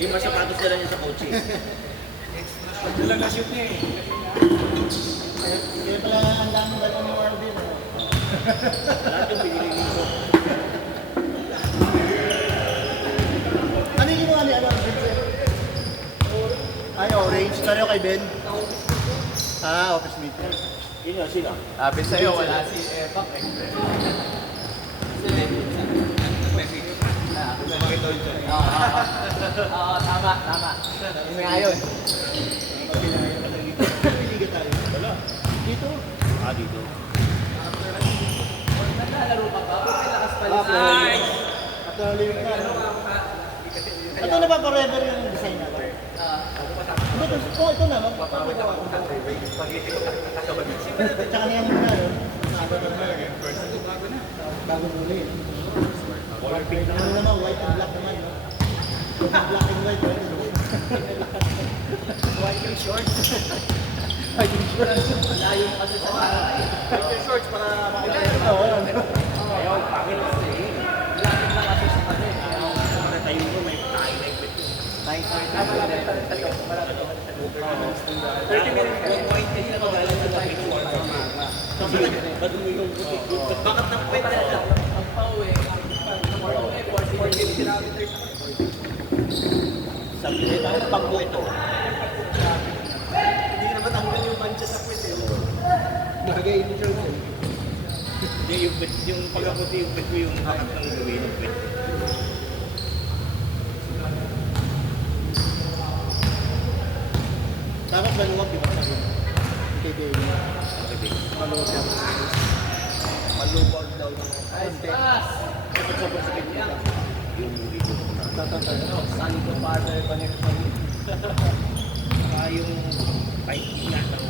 Yung mga sapatos nila niya sa kotse. Doon lang na-shoot niya eh. Kaya pala ang daming dalawa ni Marvin. Lahat yung pinili ko. Ano yung ginawa ni Vincent? Ay, orange. Saan kay Ben? Office meeting. Yun yun, sino? Sabi sa'yo, wala si Ebak eh. Oo, tama. Yun nga yun. Piligat tayo. Wala. Dito. Dito. Naglalaro ka ba? Buti lakas pala sa... Katolik na. Ito na ba forever yung design na ba? Ito na. Magpapagawa ko. Tsaka niya muna, no? Bago muli. Ano naman, white and black naman, no? Black and white, right? White yung shorts. White and shorts. Layo kasi sa white yung shorts para makikita. Oo. Ayaw, pangit kasi eh. Lapit lang kasi sa kanya. Para tayo mo, may tayo na ipit. 30 minutes. Yung white kasi na magalang sa tayo sa warm sa maga. Kasi ba't mo yung putik? Bakit nang pwede na? Ang pauwi. 40 kilometers. Sabi nila, ano pag mo ito? Hindi naman tanggal yung mancha sa puwet eh. Nakagay yung shorts eh. Hindi, yung pagkaputi, yung pit ko yung bakit nang gawin ng pit. Dapat maluwag, di ba sabi? Kay Baby. Maluwag daw. Maluwag daw ng konti. Dapat sobrang sakit niya. Yung rito ko na. Sali ko partner pa niya. Saka yung tight na ng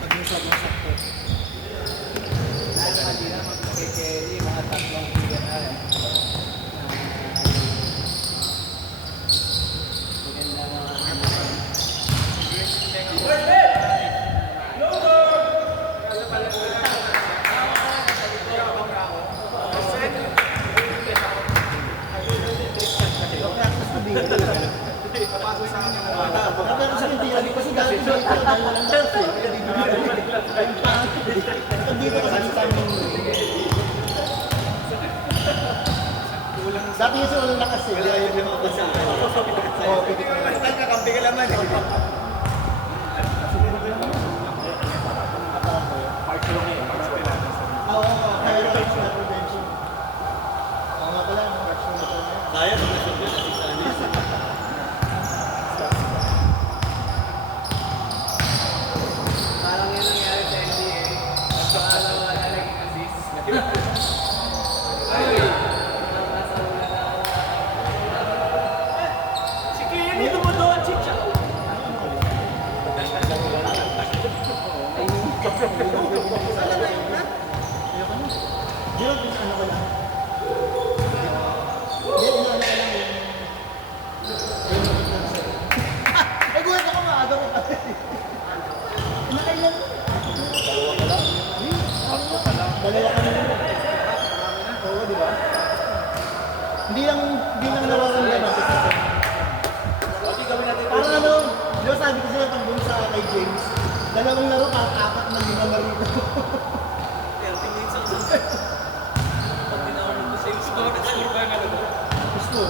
Pag yung sobrang sakto. Hindi na magkakikeli, mga 3 bigan na eh. Maganda na Practice na Baby. Pero sa hindi, kasi dahil dito, dahil walang health eh. Kaya dito yung pangit eh. Ito dito kasi sa timing mo. Dati kasi walang lakas eh. Kaya yung lumakas eh. Oo, pwede ka naman. Saan kakampi ka naman eh. Oo, kaya coach na prevention. Oo nga pala, no? kaya pag nasabi na si Sanis. Parang yun nangyari sa NBA. Basta alam mo na naging assist. Ay! Nasa una na ako. Si Kian dito mo doon, chicha. Sana na yun na? Ayoko na. Di ba, ano ko lang? Di, ano ko lang yung... Ay, gulat ako maaga ko pa. Nakailan mo? Dalawa ka lang. Dalawa ka na naman. Oo, di ba? Hindi lang nararamdaman. Pati kami natin. Parang ano, di ba sabi ko sa'yo pag dun sa kay James, dalawang laro ka, 4 na 5 na rito. Pag di na ako mag-save score, score ba nga naman? Gusto.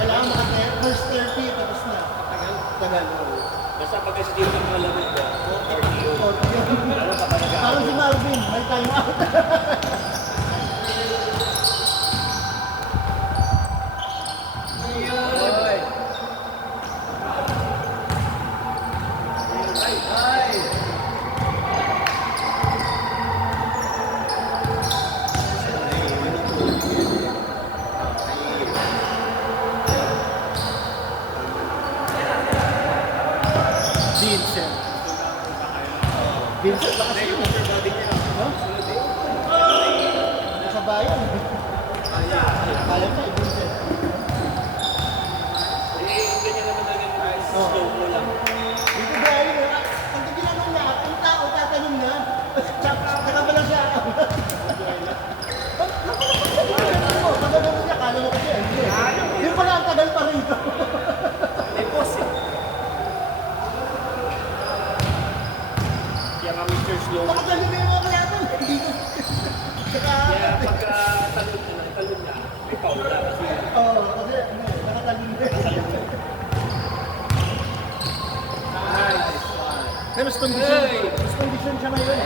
Kailangan makataya. First 30, tapos na. Tagal. Basta pag kasi dito ng mga lamit ka, RTO. Lalo ka pa Parang si Marvin, may time out. Ay! Ay! Vincent. Vincent ba kasi yun? No? Nasa bayan. Kaya pa eh, Vincent. Ganyan naman na ganyan. Slow mo lang. Dito dahil na, ang ginagawa niya, ang tao tatanong na. Tsaka pala siya. Kaya pagka talon niya, may foul na kasi. Oo, kasi nakatalon din. Nice one. Pero mas condition siya ngayon.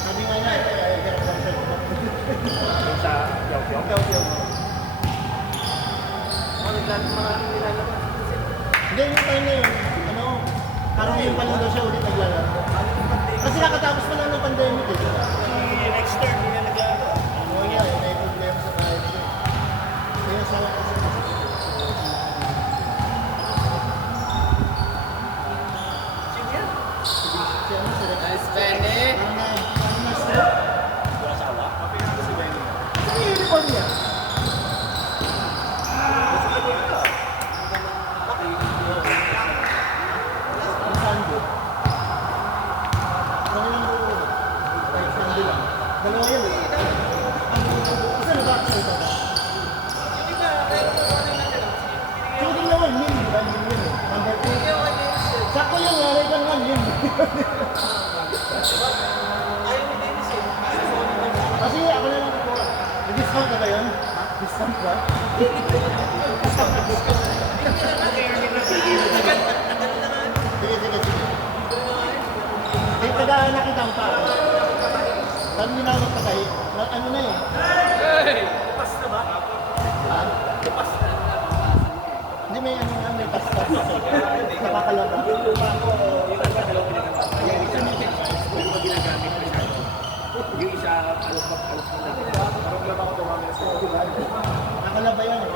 Sabi nga niya, Sa Piyok-Piyok. Maraming nilalabas. hindi yung time na yun, ano, parang ngayon pa lang daw siya ulit naglalaro. Kasi nakatapos pa lang ng pandemic eh. Si Nexter, hindi na naglalaro. Oo nga, may problema sa bahay niya. Kaya sa Nice, Benny. Wala sa awa. Ano yung uniform niya? Ang sando. Ano yung buo? Ay, sando lang. Dalawa yun eh. Isa na ba? Isa na ba? Shooting naman, yun. Diba? Yun yun eh. Number 2. Sakto yung nanay ka naman, yun. Kasi ako na lang po. Discount na ba yun? Discount ba? Sige, sige, sige. Eh, taga nakita ko pa. Sabi nyo na ako magpatay. Ano na eh. Pas na ba? Ha? Hindi, may ano nga, may pasta. Nakakalaba. Yung luma ko, yung iba dalawa pinagamit. Yung isa ginagamit masyado. Yung isa alok na. Parang lama ko tumami sa Nakalaba yan eh.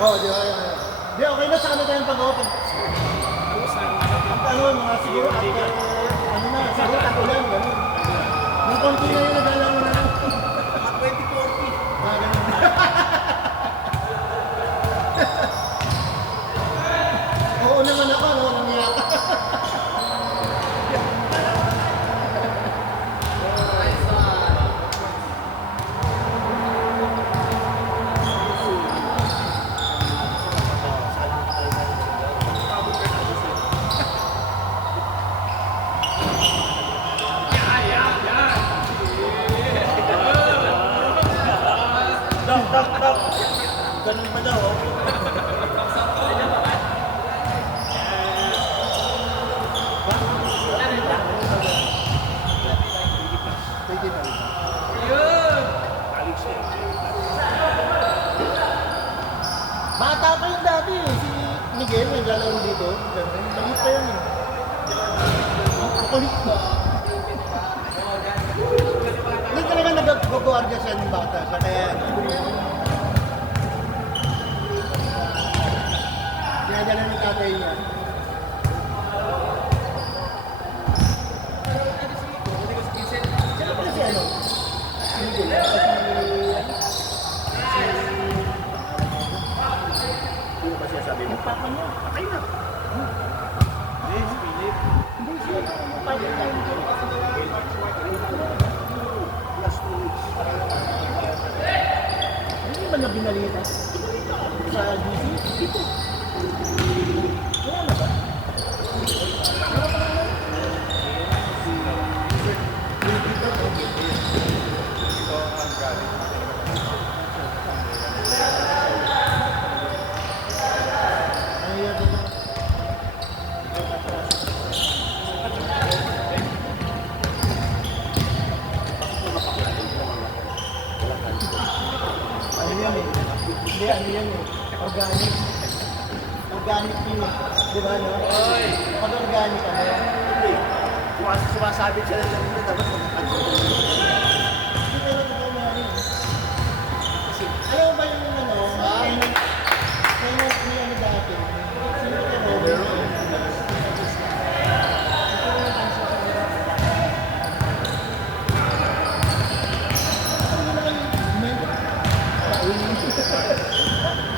Oo, di ba? Di, okay na sa kanila tayong pag-open. Ano, mga siguro after, ano na, siguro tagulan, gano'n. Nung konti na yung nagalaw na. Mga 2040. Mga ganun. Oo naman ako, no? Nangiyak. Nice one. Ganun ba daw? Pwede na rin. Yun. Bata pa yung dati eh. Si Miguel, naglalaro dito. Ganun. Malit pa yun eh. Ang kulit ba? Hindi talaga nag-go-guardia siya ng bata siya. Kaya dinadala ng tatay niya. Sino si ano? Si Miguel. Sino ba siya sabi mo? Papa niya. Patay na. Hindi, si Philip. Hindi siya. Yung papa niya. Last 2 weeks. Hindi ba na binalita? Sa GC? Dito. Wala na ba? Wala pa naman. Ito ang galing. Ayaw din. Ano yan eh? Hindi, ano yan eh? Organic. Organic yun eh. Di ba, no? Pag organic, ano? Hindi. Sumasabit siya lang nito. Dapat magkakagod. Hindi pero totoo nga rin. Kasi, alam mo ba yung ano? May ano dati? Sino ka ba?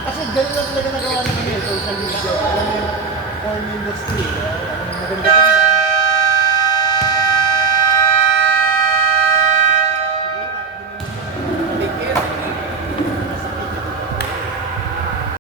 Kasi ganun lang talaga nagawa naman yung social media. Alam mo yung porn industry. Maganda